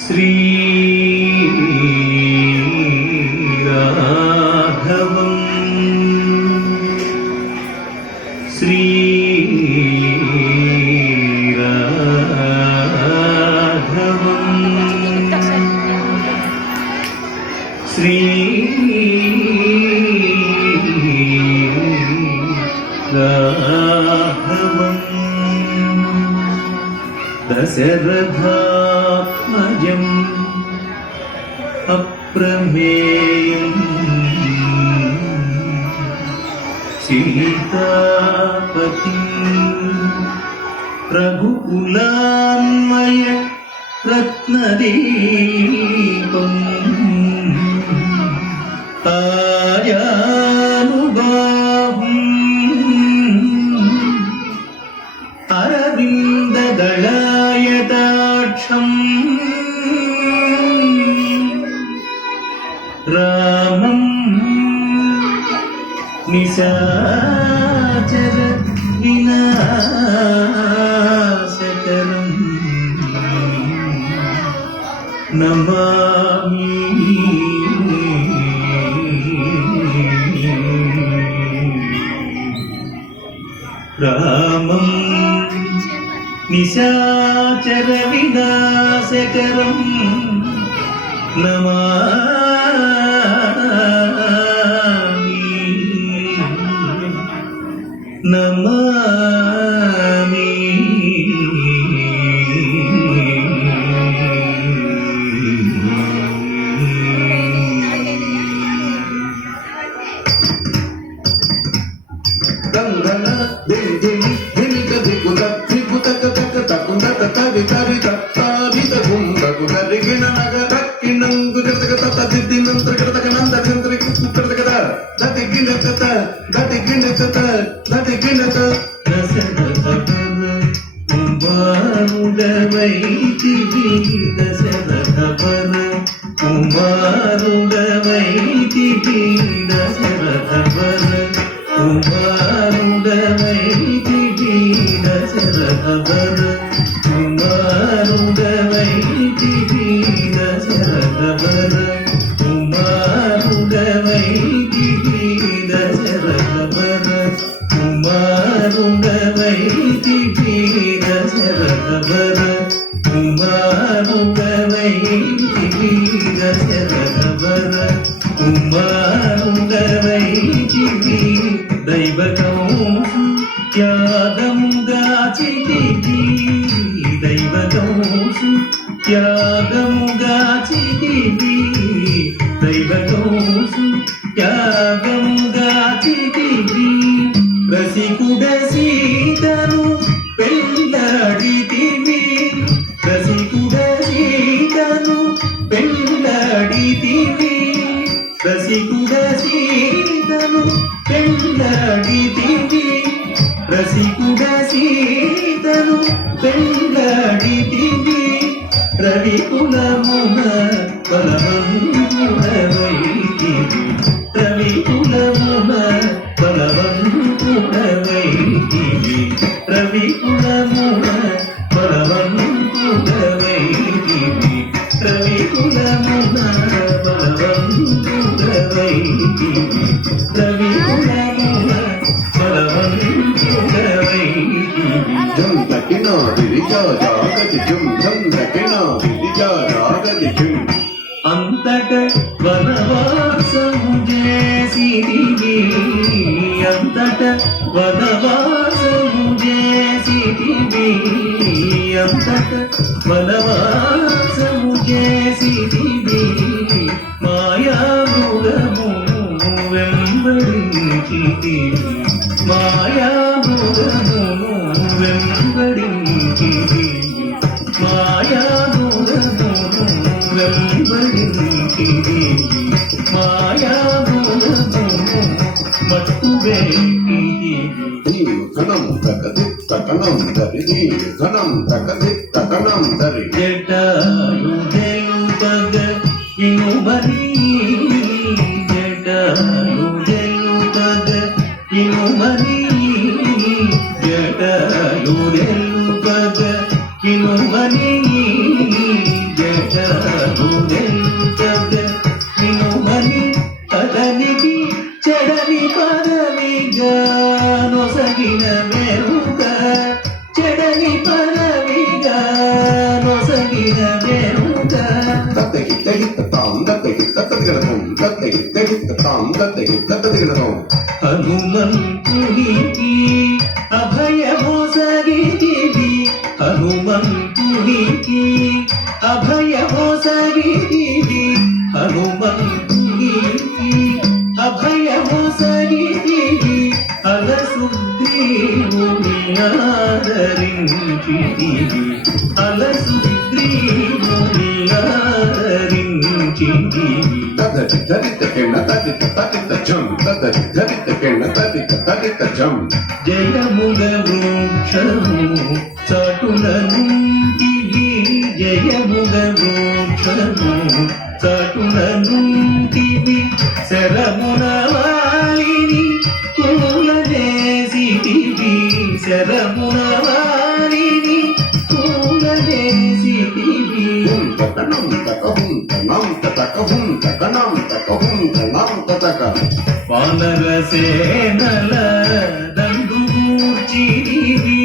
శ్రీ రాఘవం శ్రీ రాఘవం శ్రీ రాఘవం దశరథాత్మజం అప్రమేయం సీతాపతి రఘుకులాన్వయ రత్నదీపం ఆయానుబాహుం అరవిందదళాయతాక్షం రామం నిశాచర వినాశకరం నమామి రామం నిశాచర వినాశకరం నమామి నమామి దంగన దిం దిం దిమిక దిగుత త్రిపుతక తక తకుందక తవి తవి తత్తావి తగుందకు దరిగిన నగ దక్కినంగు జతక తత దిద్దినంత్ర కడతక నంద చంద్రి కుక్కడతక దతిగిన తత దతిగిన తత దతిగిన తత కుమారుడవైతివి దశరథవర కుమారుడవైతివి దశరథవర కుమారుడవైతివి దశరథవర కుమారుడవైతివి దశరథవర కుమారుడవైతివి దశరథవర కుమారుడవైతివి దశరథవర కుమారుడవైతివి దశరథవర కుమారుడవైతివి దైవకం త్యాగముగాచితివి దైవకం త్యాగముగాచితివి దైవకం త్యాగముగాచితివి రసికుడ సీతను పెళ్ళాడితివి రసికుడ సీతను పెళ్ళాడితివి రసికుడ సీతను పెళ్ళాడితివి రసికుడ సీతను పెళ్ళాడితివి రవికులమున బలవంతుడవైతివి రవికులమున బలవంతుడవైతివి రవికులమున బలవంతుడవైతివి రవికులమున బలవంతుడవైతివి రవికులమున బలవంతుడవైతివి జం తకిన విరిజా జాగతి జం జం తకిన విరిజా జాగతి జం అంతట వనవాసము చేసిదివి అంతట వనవాసము చేసిదివి అంతట వనవాసము చేసిదివి మాయామృగము వెంబడించితివి మాయామృగమును ఘనం తకది తకణం దరి ఘనం తకది తకణం దరి జటాయు తెలుపగ ఇనుమని జటాయు తెలుపగ ఇనుమని జటాయు తెలుపగ ఇనుమని జటాయు తెలుపగ ఇనుమని అతనికి చెడని పదవిగా నొసగిన మెరుగ చెడని పదవిగా నొసగిన మెరుగ తత్తగి తగిత తాం తత్తగి తత్తగిడతం తత్తగి తగిత తాం తత్తగి తత్తగిడతం హనుమంతునికి అభయమొసగితివి హనుమంతునికి అభయమొసగితివి హనుమంతునికి అభయమొసగితివి అలసుగ్రీవుని ఆదరించితివి అలసుగ్రీవుని ఆదరించితివి తదరి ధరిత కెణ తదిత తదిత జం తదరి ధరిత కెణ తదిత తదిత జం జయముగ వృక్షము చాటుల నుంటివి జయముగ వృక్షము చాటుల నుంటివి శరమున వారిని కూలదేసితివి శరమున వారిని కూలదేసితివి హుం తకణం తకహుం తనం తకహుం తకణం తకహుం తనం తక వానరసేనల దండుగూర్చివి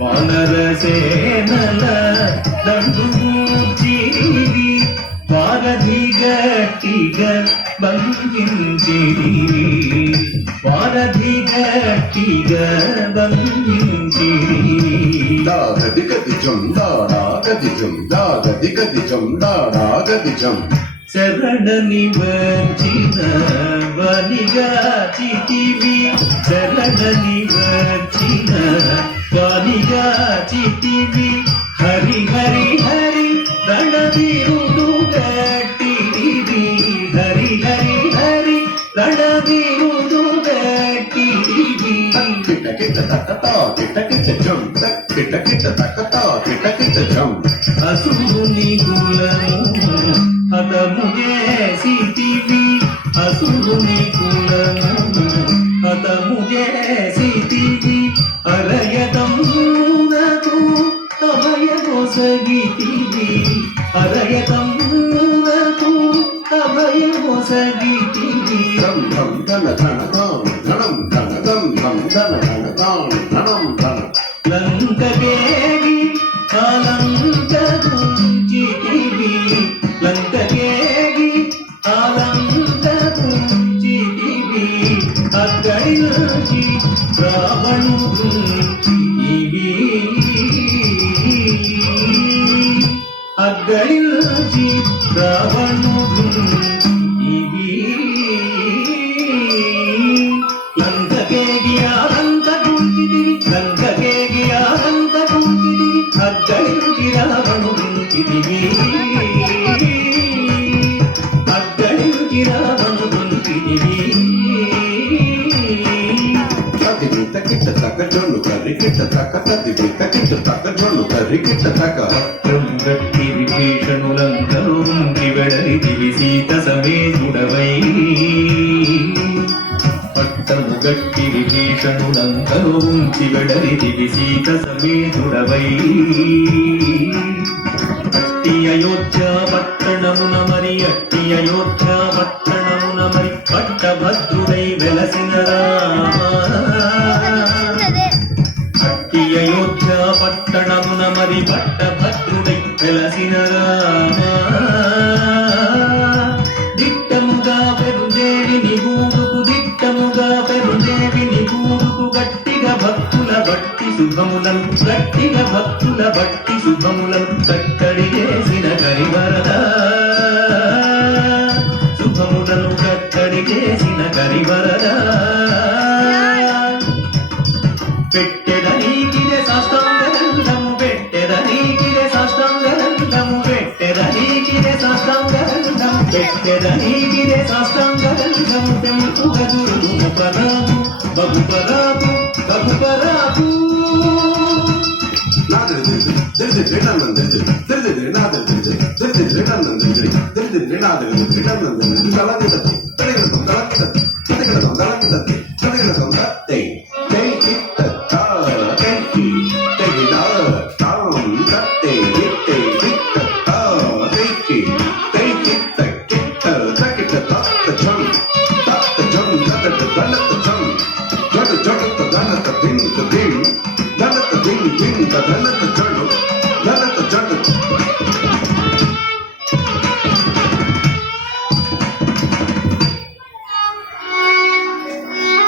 వానరసేనల దండుగూర్చివి వారధి గట్టిగా బంధించివి వారధి గట్టిగా బంధించివి దాగది గది జం దాడా గది జం దాగది గది జం దాడా గది జం శరణని వచ్చిన వనిగా చితివి శరణని వచ్చిన వనిగా చితివి హరి హరి హరి రణవీరుడు గట్టివి హరి హరి హరి రణవీరుడు గట్టివి కిటకిట తకతా కిటకిట జం కిటకిట తకతా కిటకిట జం అసురుని కులము హతము చేసితివి అసురుని కులము హతము చేసితివి అరయతమునకు అభయమొసగితివి అరయతమునకు అభయమొసగితివి ధం ధం ధన ధన ధాం ధనం ధన ధం ధం ధన ధన ధాం ధనం ధన లంకకేగి ఆలంకగుంచితివి లంకకేగి ఆలంకగుంచితివి అక్కడి నుంచి రావణుడుంచితివి అక్కడి నుంచి రావణుడుంచితివి లంకకేగి ఆలంకగుంచితివి లంకకేగి ఆలంకగుంచితివి అక్కడి నుంచి రావణుడుంచితివి అక్కడి నుంచి రావణుడుంచితివి తదివి తకిట తక జొన్ను కరికిట తక తదివి తకిట తక జొన్ను కరికిట తక గట్టి విభీషణులందరూ వెడలిదివి సీత సమేతుడవై పట్టము గట్టి విభీషణులందరూ వెడలిదివి సీత సమేతుడవై అట్టి అయోధ్య పట్టణమున మరి అట్టి అయోధ్య పట్టణమున మరి పట్టభద్రుడై వెలసిన అట్టి అయోధ్య పట్టణమున మరి పట్టభద్రుడై వెలసిన దిట్టముగా పెరుదేవిని గూడుకు దిట్టముగా పెరుదేవిని గూడుకు గట్టిగా భక్తుల బట్టి శుభములను గట్టిగా భక్తుల బట్టి శుభములను కట్టడి చేసిన కరివరద శుభములను కట్టడి చేసిన కరివరద పెట్టెదనీకిదే సాష్టాంగదండము పెట్టెదనీకిదే సాష్టాంగదండము పెట్టెదనీకిదే సాష్టాంగదండము పెట్టెదనీకిదే సాష్టాంగదండము తెంపు గదురుము పరాము బహుపరాము బహుపరాము Ding, ding, ding, ding,